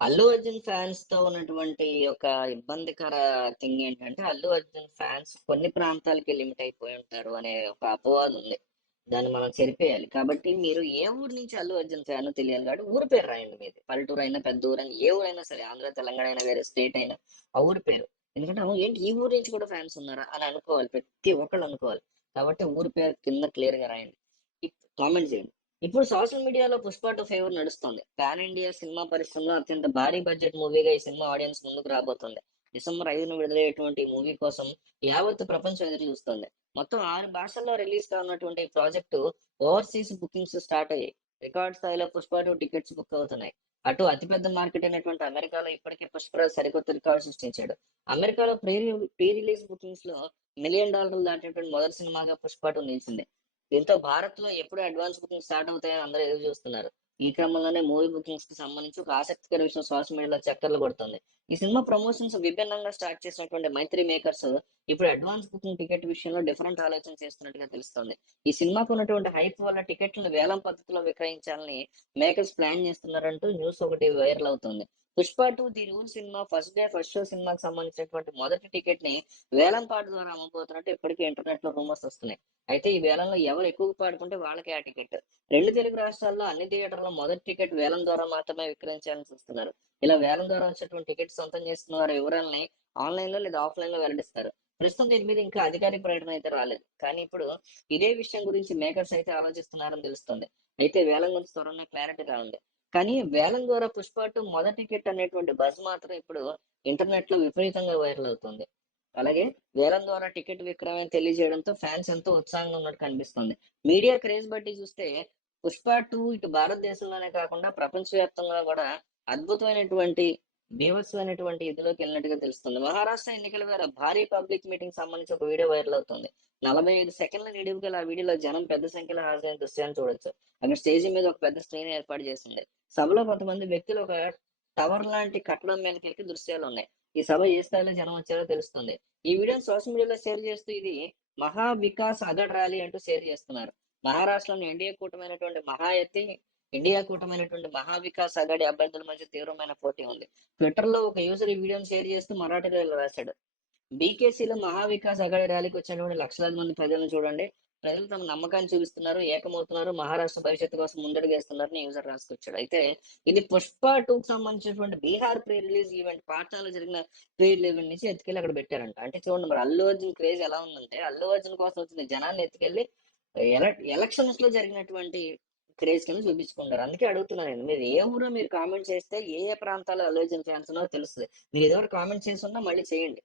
Allu Arjun fans తో ఉన్నటువంటి ఒక ఇబ్బందికర థింగ్ ఏంటంటే, అల్లు అర్జున్ ఫ్యాన్స్ కొన్ని ప్రాంతాలకి లిమిట్ అయిపోయి ఉంటారు అనే ఒక అపవాదు ఉంది. దాన్ని మనం చెరిపేయాలి. కాబట్టి మీరు ఏ ఊరు నుంచి అల్లు అర్జున్ ఫ్యానో తెలియాలి కాబట్టి ఊరి పేరు రాయండి మీది. పల్లెటూరైనా, పెద్ద ఊరైనా, ఏ ఊరైనా సరే ఆంధ్ర, తెలంగాణ అయినా, వేరే స్టేట్ అయినా ఆ ఊరి పేరు. ఎందుకంటే అవును ఏంటి ఈ ఊరు నుంచి కూడా ఫ్యాన్స్ ఉన్నారా అని అనుకోవాలి. ప్రతి ఒక్కళ్ళు అనుకోవాలి. కాబట్టి ఊరి పేరు కింద క్లియర్‌గా రాయండి. కామెంట్ చేయండి. ఇప్పుడు సోషల్ మీడియాలో 'పుష్ప 2' ఫేవర్ నడుస్తుంది. పాన్ ఇండియా సినిమా పరిశ్రమలో అత్యంత భారీ బడ్జెట్ మూవీగా ఈ సినిమా ఆడియన్స్ ముందుకు రాబోతుంది. డిసెంబర్ 5న విడుదలయ్యేటువంటి ఈ మూవీ కోసం యావత్ ప్రపంచం ఎదురు చూస్తుంది. మొత్తం 6 భాషల్లో రిలీజ్ కానున్నటువంటి ఈ ప్రాజెక్టు ఓవర్సీస్ బుకింగ్స్ స్టార్ట్ అయ్యాయి. రికార్డ్ స్థాయిలో 'పుష్ప 2' టికెట్స్ బుక్ అవుతున్నాయి. అటు అతిపెద్ద మార్కెట్ అయినటువంటి అమెరికాలో ఇప్పటికే 'పుష్పరాజ్' సరికొత్త రికార్డ్ సృష్టించాడు. అమెరికాలో ప్రీ రిలీజ్ బుకింగ్స్ లో $1 మిలియన్ దాటినటువంటి మొదటి సినిమాగా 'పుష్ప 2' నిలిచింది. దీంతో భారత్ లో ఎప్పుడు అడ్వాన్స్ బుకింగ్ స్టార్ట్ అవుతాయని అందరూ ఎదురు చూస్తున్నారు. ఈ క్రమంలోనే మూవీ బుకింగ్స్ కి సంబంధించి ఒక ఆసక్తికర విషయం సోషల్ మీడియాలో చక్కర్లు కొడుతుంది. ఈ సినిమా ప్రమోషన్స్ విభిన్నంగా స్టార్ట్ చేసినటువంటి మైత్రి మేకర్స్ ఇప్పుడు అడ్వాన్స్ బుకింగ్ టికెట్ విషయంలో డిఫరెంట్ ఆలోచన చేస్తున్నట్టుగా తెలుస్తుంది. ఈ సినిమాకు ఉన్నటువంటి హైప్ వల్ల టికెట్లను వేలం పద్ధతిలో విక్రయించాలని మేకర్స్ ప్లాన్ చేస్తున్నారంటూ న్యూస్ ఒకటి వైరల్ అవుతుంది. 'Pushpa 2 the rule' cinema first day first show సినిమాకి సంబంధించినటువంటి మొదటి టికెట్ ని వేలం పాట ద్వారా అమ్మబోతున్నట్టు ఇప్పటికే ఇంటర్నెట్ లో రూమర్స్ వస్తున్నాయి. అయితే ఈ వేలంలో ఎవరు ఎక్కువ పాడుకుంటే వాళ్ళకే ఆ టికెట్. 2 తెలుగు రాష్ట్రాల్లో అన్ని థియేటర్‌లో మొదటి టికెట్ వేలం ద్వారా మాత్రమే విక్రయించాలని చూస్తున్నారు. ఇలా వేలం ద్వారా వచ్చేటువంటి టికెట్ సొంతం చేసుకున్న వారి వివరాల్ని ఆన్‌లైన్‌లో లేదా ఆఫ్‌లైన్‌లో వెల్లడిస్తారు. ప్రస్తుతం దీని మీద ఇంకా అధికారిక ప్రకటన అయితే రాలేదు. కానీ ఇప్పుడు ఇదే విషయం గురించి మేకర్స్ అయితే ఆలోచిస్తున్నారని తెలుస్తుంది. అయితే వేలం గురించి త్వరలోనే క్లారిటీ రానుంది. కానీ వేలం ద్వారా 'పుష్ప 2' మొదటి టికెట్ అనేటువంటి బజ్ మాత్రం ఇప్పుడు ఇంటర్నెట్‌లో విపరీతంగా వైరల్ అవుతుంది. అలాగే వేలం ద్వారా టికెట్ విక్రయం తెలియజేయడంతో ఫ్యాన్స్ ఎంతో ఉత్సాహంగా ఉన్నట్టు కనిపిస్తుంది. మీడియా క్రేజ్ బట్టి చూస్తే 'పుష్ప 2' ఇటు భారతదేశంలోనే కాకుండా ప్రపంచవ్యాప్తంగా కూడా అద్భుతమైనటువంటి బీభత్సమైనటువంటి ఇదిలోకి వెళ్ళినట్టుగా తెలుస్తుంది. మహారాష్ట్ర ఎన్నికల వేళ భారీ పబ్లిక్ మీటింగ్ సంబంధించి ఒక వీడియో వైరల్ అవుతుంది. 45 సెకండ్ల నిడివి గల ఆ వీడియోలో జనం పెద్ద సంఖ్యలో హాజరైన దృశ్యాన్ని చూడొచ్చు. అక్కడ స్టేజి మీద ఒక పెద్ద స్క్రీన్ ఏర్పాటు చేసింది. సభలో కొంతమంది వ్యక్తులు ఒక టవర్ లాంటి కట్టడం మీదకెక్కి దృశ్యాలున్నాయి. ఈ సభ ఏ స్థాయిలో జనం వచ్చారో తెలుస్తుంది. ఈ వీడియోని సోషల్ మీడియాలో షేర్ చేస్తూ ఇది మహా వికాస్ అగడ్ ర్యాలీ అంటూ షేర్ చేస్తున్నారు. మహారాష్ట్రలోని ఇండియా కూటమైనటువంటి మహా వికాస్ అఘాడి అభ్యర్థుల మధ్య తీవ్రమైన పోటీ ఉంది. ట్విట్టర్ లో ఒక యూజర్ ఈ వీడియోని షేర్ చేస్తూ మరాఠీలో ఇలా రాశాడు. బీకేసీలో మహా వికాస్ అఘాడి ర్యాలీకి వచ్చినటువంటి లక్షలాది మంది ప్రజలను చూడండి. ప్రజలు తమ నమ్మకాన్ని చూపిస్తున్నారు, ఏకమవుతున్నారు, మహారాష్ట్ర భవిష్యత్తు కోసం ముందడుగేస్తున్నారని యూజర్ రాసుకొచ్చాడు. అయితే ఇది 'పుష్ప 2'కి సంబంధించినటువంటి బీహార్ ప్రీ రిలీజ్ ఈవెంట్ పాట్నాలో జరిగిన ప్రీ రిలీజ్ ఈవెంట్ నుంచి ఎత్తుకెళ్ళి అక్కడ పెట్టారంట. అంటే చూడండి మరి అల్లు అర్జున్ క్రేజ్ ఎలా ఉందంటే అల్లు అర్జున్ కోసం వచ్చిన జనాన్ని ఎత్తుకెళ్ళి ఎలక్షన్స్ లో జరిగినటువంటి క్రేజ్ కింద చూపించుకుంటారు. అందుకే అడుగుతున్నాను నేను. మీరు ఏ ఊరో మీరు కామెంట్ చేస్తే ఏ ప్రాంతాల్లో అల్లు అర్జున్ ఫ్యాన్స్ ఉన్నారో తెలుస్తది. మీరు ఇదివరకు కామెంట్ చేసున్నా మళ్ళీ చేయండి.